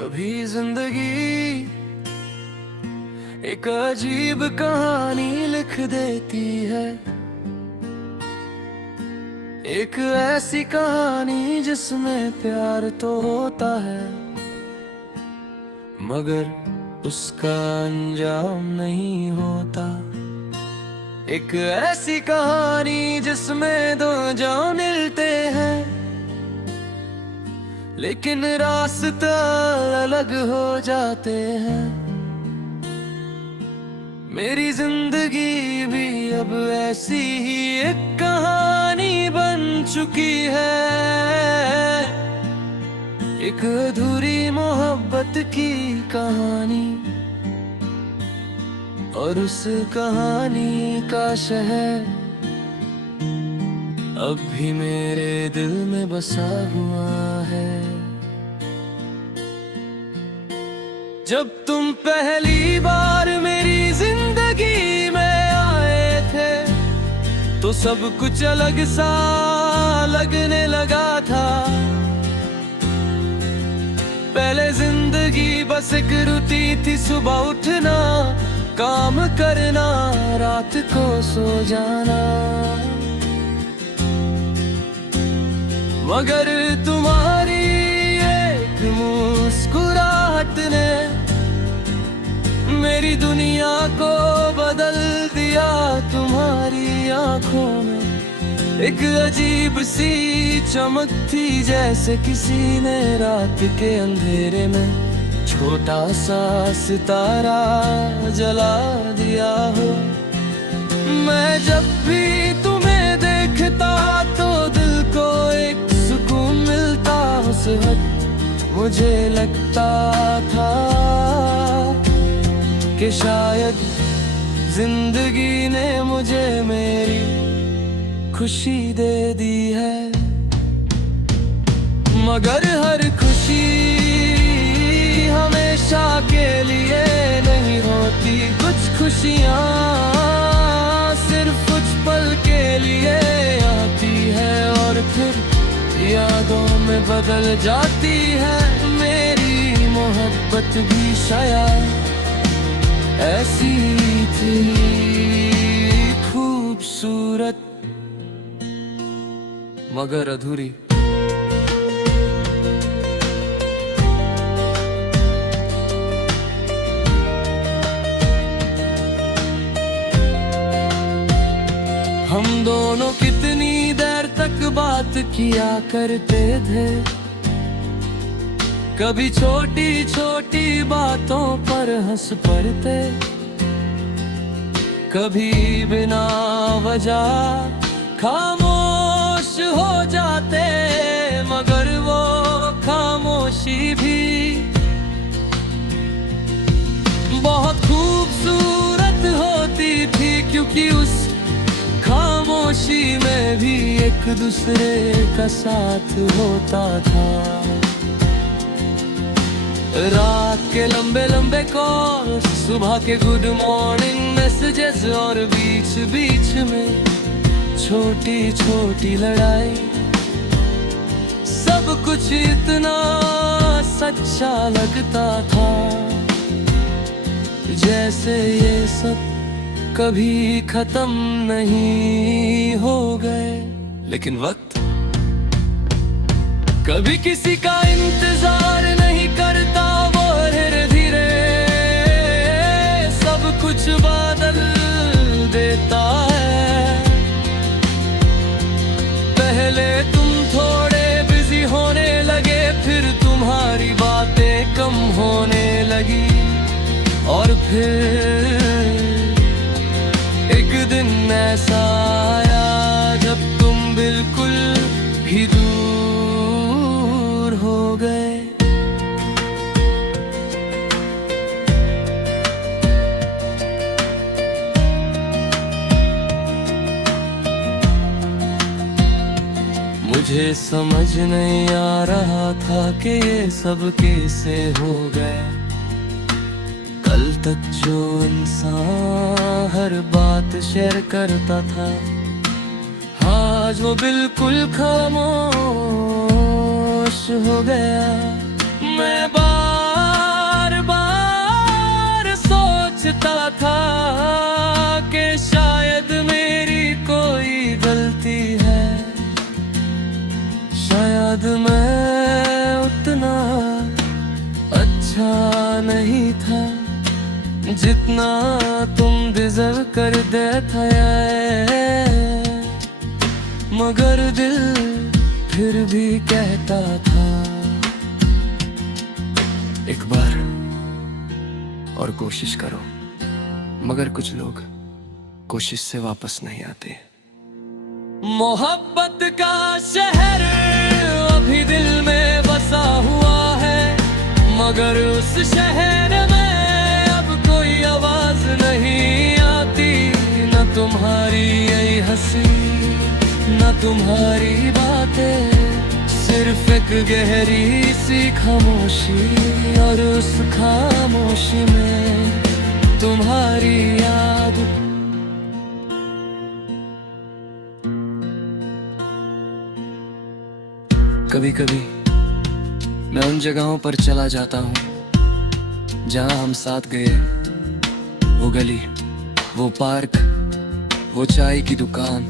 कभी जिंदगी एक अजीब कहानी लिख देती है। एक ऐसी कहानी जिसमें प्यार तो होता है, मगर उसका अंजाम नहीं होता। एक ऐसी कहानी जिसमें दो जान मिलते हैं, लेकिन रास्ता अलग हो जाते हैं। मेरी जिंदगी भी अब ऐसी ही एक कहानी बन चुकी है। एक अधूरी मोहब्बत की कहानी, और उस कहानी का शहर अब भी मेरे दिल में बसा हुआ है। जब तुम पहली बार मेरी जिंदगी में आए थे, तो सब कुछ अलग सा लगने लगा था। पहले जिंदगी बस एक रूटीन थी, सुबह उठना, काम करना, रात को सो जाना। मगर तुम्हारी एक मुस्कुराहट ने मेरी दुनिया को बदल दिया। तुम्हारी आंखों में एक अजीब सी चमक थी, जैसे किसी ने रात के अंधेरे में छोटा सा सितारा जला दिया हो। मैं जब भी तुम्हें देखता तो दिल को एक सुकून मिलता। उस वक्त मुझे लगता था कि शायद जिंदगी ने मुझे मेरी खुशी दे दी है। मगर हर खुशी हमेशा के लिए नहीं होती। कुछ खुशियाँ सिर्फ कुछ पल के लिए आती है, और फिर यादों में बदल जाती है। मेरी मोहब्बत भी शायद ऐसी थी, खूबसूरत मगर अधूरी। हम दोनों कितनी देर तक बात किया करते थे, कभी छोटी छोटी बातों पर हंस पड़ते, कभी बिना वजह खामोश हो जाते। मगर वो खामोशी भी बहुत खूबसूरत होती थी, क्योंकि उस खामोशी में भी एक दूसरे का साथ होता था। रात के लंबे लंबे कॉल, सुबह के गुड मॉर्निंग मैसेजेस, और बीच बीच में छोटी छोटी लड़ाई, सब कुछ इतना सच्चा लगता था, जैसे ये सब कभी खत्म नहीं हो गए। लेकिन वक्त कभी किसी का इंतजार नहीं करता, वो धीरे धीरे सब कुछ बदल देता है। पहले तुम थोड़े बिजी होने लगे, फिर तुम्हारी बातें कम होने लगी, और फिर एक दिन ऐसा आया जब तुम बिल्कुल भी दूर हो गए। मुझे समझ नहीं आ रहा था कि ये सब कैसे हो गया। कल तक जो इंसान हर बात शेयर करता था, आज वो बिल्कुल खामोश हो गया। मैं था कि शायद मेरी कोई गलती है, शायद मैं उतना अच्छा नहीं था जितना तुम डिजर्व कर देते, मगर दिल फिर भी कहता था एक बार और कोशिश करो। मगर कुछ लोग कोशिश से वापस नहीं आते। मोहब्बत का शहर अभी दिल में बसा हुआ है, मगर उस शहर में अब कोई आवाज नहीं आती, न तुम्हारी यही हंसी न तुम्हारी बातें, सिर्फ एक गहरी सी खामोशी, और उस खामोशी में तुम्हारी याद। कभी कभी मैं उन जगहों पर चला जाता हूँ जहाँ हम साथ गए, वो गली, वो पार्क, वो चाय की दुकान,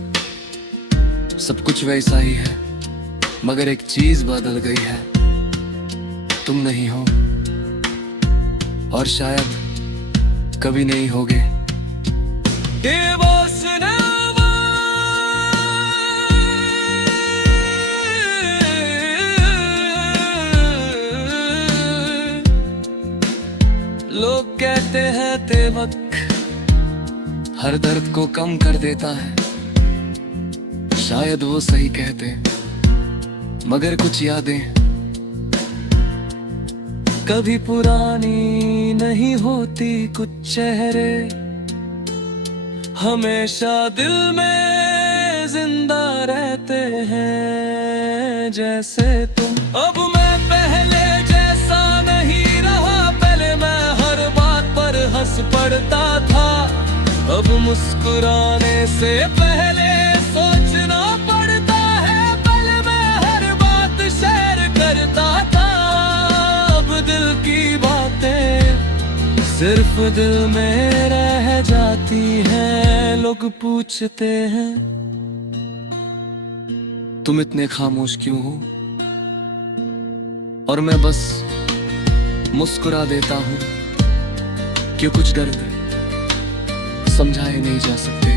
सब कुछ वैसा ही है, मगर एक चीज बदल गई है, तुम नहीं हो और शायद कभी नहीं होगे। ये वो सिनेमा लोग कहते हैं तेवक हर दर्द को कम कर देता है, शायद वो सही कहते, मगर कुछ यादें कभी पुरानी नहीं होती, कुछ चेहरे हमेशा दिल में जिंदा रहते हैं, जैसे तुम। अब मैं पहले जैसा नहीं रहा, पहले मैं हर बात पर हंस पड़ता था, अब मुस्कुराने से पहले सोचना पड़ता है, पहले मैं हर बात शेयर करता था, अब दिल की बातें सिर्फ दिल में रह जाती हैं। लोग पूछते हैं तुम इतने खामोश क्यों हो, और मैं बस मुस्कुरा देता हूँ कि कुछ दर्द समझाए नहीं जा सकते।